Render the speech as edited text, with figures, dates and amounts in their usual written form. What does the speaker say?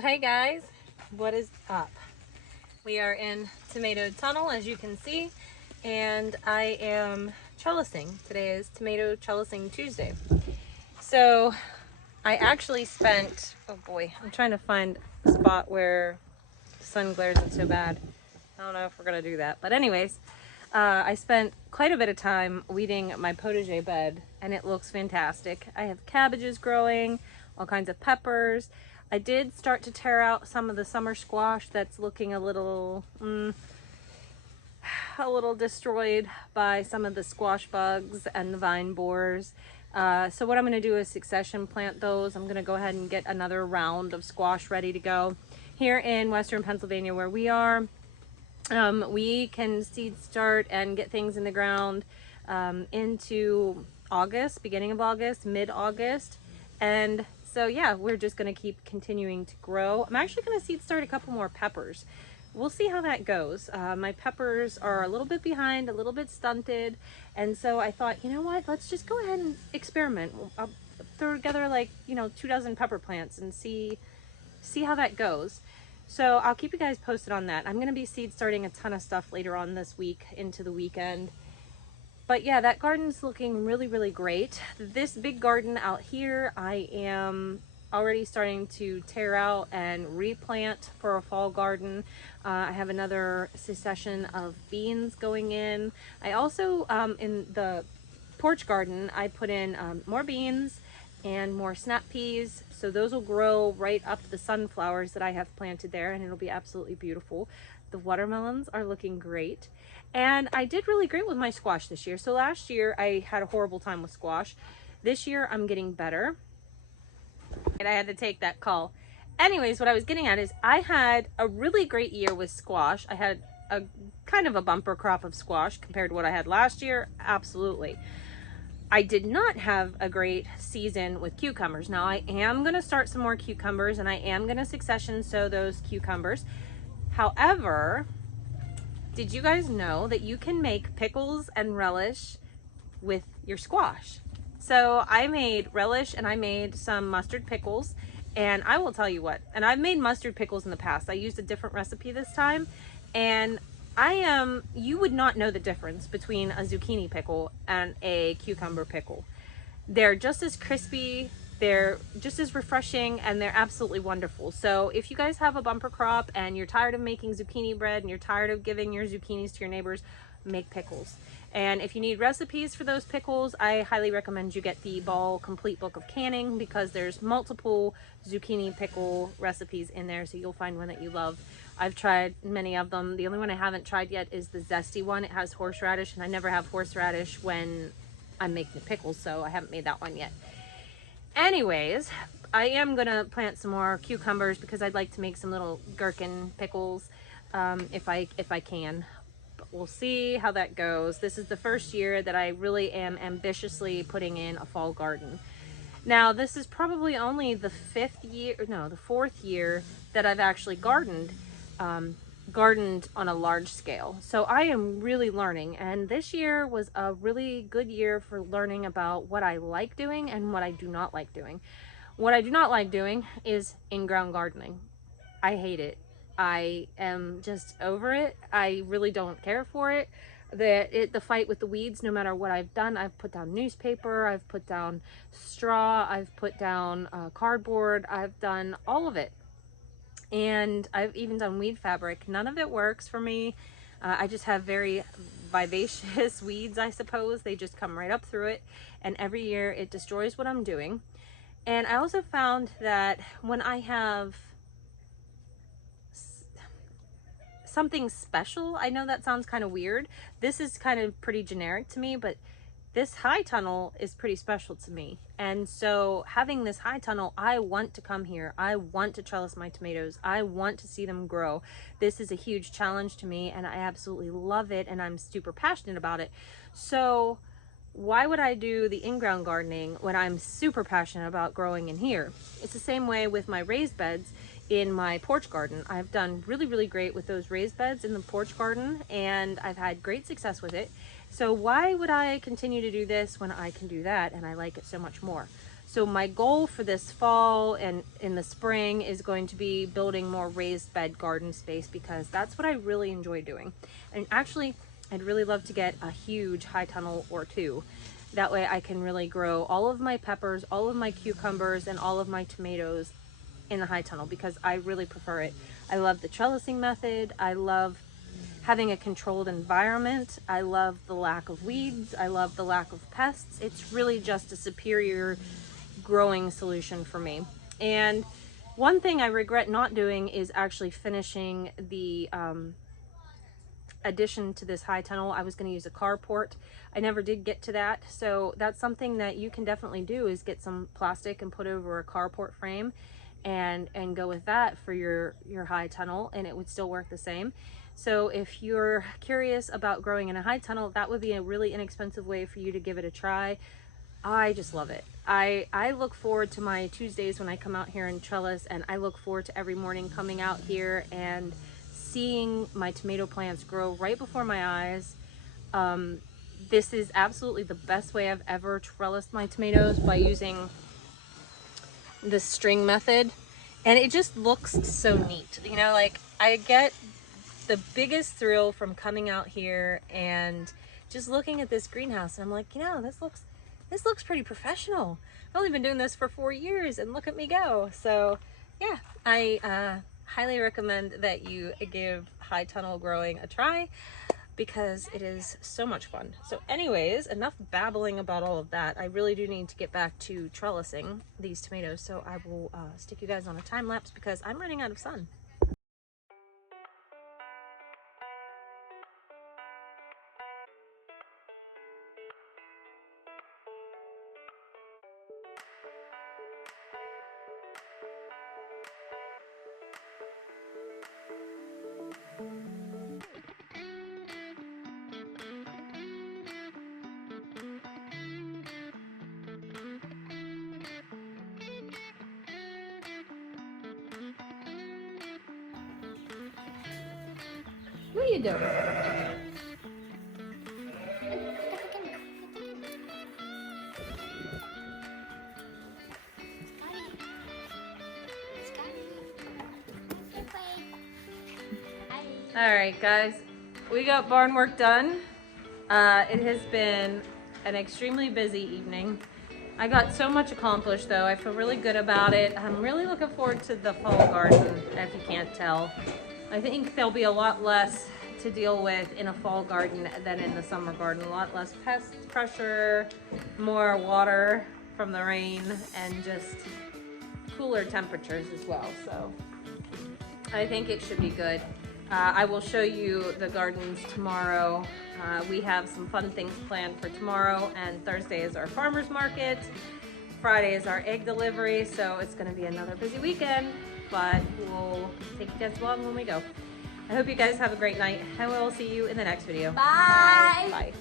Hey guys, what is up? We are in tomato tunnel, as you can see, and I am trellising. Today is tomato trellising Tuesday. So I actually spent, oh boy, I'm trying to find a spot where the sun glares in so bad. I don't know if we're gonna do that, but anyways, I spent quite a bit of time weeding my potager bed, and it looks fantastic. I have cabbages growing, all kinds of peppers. I did start to tear out some of the summer squash that's looking a little destroyed by some of the squash bugs and the vine borers. So what I'm going to do is succession plant those. I'm going to go ahead and get another round of squash ready to go. Here in Western Pennsylvania where we are, we can seed start and get things in the ground into August, beginning of August, mid-August. And so yeah, we're just going to keep continuing to grow. I'm actually going to seed start a couple more peppers. We'll see how that goes. My peppers are a little bit behind, a little bit stunted. And so I thought, you know what, let's just go ahead and experiment. I'll throw together like, 2 dozen pepper plants and see how that goes. So I'll keep you guys posted on that. I'm going to be seed starting a ton of stuff later on this week into the weekend. But yeah, that garden's looking really, really great. This big garden out here, I am already starting to tear out and replant for a fall garden. I have another succession of beans going in. I also, in the porch garden, I put in more beans and more snap peas. So those will grow right up to the sunflowers that I have planted there, and it'll be absolutely beautiful. The watermelons are looking great. And I did really great with my squash this year. So last year I had a horrible time with squash. This year I'm getting better. And I had to take that call. Anyways, what I was getting at is I had a really great year with squash. I had a kind of a bumper crop of squash compared to what I had last year. Absolutely. I did not have a great season with cucumbers. Now I am going to start some more cucumbers, and I am going to succession sow those cucumbers. However, did you guys know that you can make pickles and relish with your squash? So I made relish and I made some mustard pickles, and I will tell you what, and I've made mustard pickles in the past. I used a different recipe this time, and you would not know the difference between a zucchini pickle and a cucumber pickle. They're just as crispy, they're just as refreshing, and they're absolutely wonderful. So if you guys have a bumper crop and you're tired of making zucchini bread and you're tired of giving your zucchinis to your neighbors, make pickles. And if you need recipes for those pickles, I highly recommend you get the Ball Complete Book of Canning, because there's multiple zucchini pickle recipes in there, so you'll find one that you love. I've tried many of them. The only one I haven't tried yet is the zesty one. It has horseradish, and I never have horseradish when I'm making the pickles, so I haven't made that one yet. Anyways, I am gonna plant some more cucumbers because I'd like to make some little gherkin pickles if I can. But we'll see how that goes. This is the first year that I really am ambitiously putting in a fall garden. Now, this is probably only the fourth year that I've actually gardened on a large scale. So I am really learning, and this year was a really good year for learning about what I like doing and what I do not like doing. What I do not like doing is in-ground gardening. I hate it. I am just over it. I really don't care for it. The fight with the weeds, no matter what I've done, I've put down newspaper, I've put down straw, I've put down cardboard, I've done all of it. And I've even done weed fabric. None of it works for me. I just have very vivacious weeds, I suppose. They just come right up through it, and every year it destroys what I'm doing. And I also found that when I have something special, I know that sounds kind of weird. This is kind of pretty generic to me, but this high tunnel is pretty special to me. And so having this high tunnel, I want to come here. I want to trellis my tomatoes. I want to see them grow. This is a huge challenge to me, and I absolutely love it, and I'm super passionate about it. So why would I do the in-ground gardening when I'm super passionate about growing in here? It's the same way with my raised beds in my porch garden. I've done really, really great with those raised beds in the porch garden, and I've had great success with it. So why would I continue to do this when I can do that and I like it so much more? So my goal for this fall and in the spring is going to be building more raised bed garden space, because that's what I really enjoy doing. And actually, I'd really love to get a huge high tunnel or two. That way I can really grow all of my peppers, all of my cucumbers, and all of my tomatoes in the high tunnel, because I really prefer it. I love the trellising method. I love having a controlled environment. I love the lack of weeds. I love the lack of pests. It's really just a superior growing solution for me. And one thing I regret not doing is actually finishing the addition to this high tunnel. I was going to use a carport. I never did get to that. So that's something that you can definitely do, is get some plastic and put over a carport frame and go with that for your high tunnel, and it would still work the same. So if you're curious about growing in a high tunnel, that would be a really inexpensive way for you to give it a try. I just love it. I look forward to my Tuesdays when I come out here and trellis, and I look forward to every morning coming out here and seeing my tomato plants grow right before my eyes. This is absolutely the best way I've ever trellised my tomatoes, by using the string method, and it just looks so neat. You know, like, I get the biggest thrill from coming out here and just looking at this greenhouse, and I'm like, you know, this looks pretty professional. I've only been doing this for 4 years and look at me go. So yeah, I highly recommend that you give high tunnel growing a try, because it is so much fun. So anyways, enough babbling about all of that. I really do need to get back to trellising these tomatoes. So I will stick you guys on a time lapse, because I'm running out of sun. What are you doing? All right, guys, we got barn work done. It has been an extremely busy evening. I got so much accomplished, though. I feel really good about it. I'm really looking forward to the fall garden, if you can't tell. I think there'll be a lot less to deal with in a fall garden than in the summer garden. A lot less pest pressure, more water from the rain, and just cooler temperatures as well. So I think it should be good. I will show you the gardens tomorrow. We have some fun things planned for tomorrow, and Thursday is our farmer's market. Friday is our egg delivery, so it's gonna be another busy weekend, but we'll take you guys along when we go. I hope you guys have a great night, and we'll see you in the next video. Bye. Bye.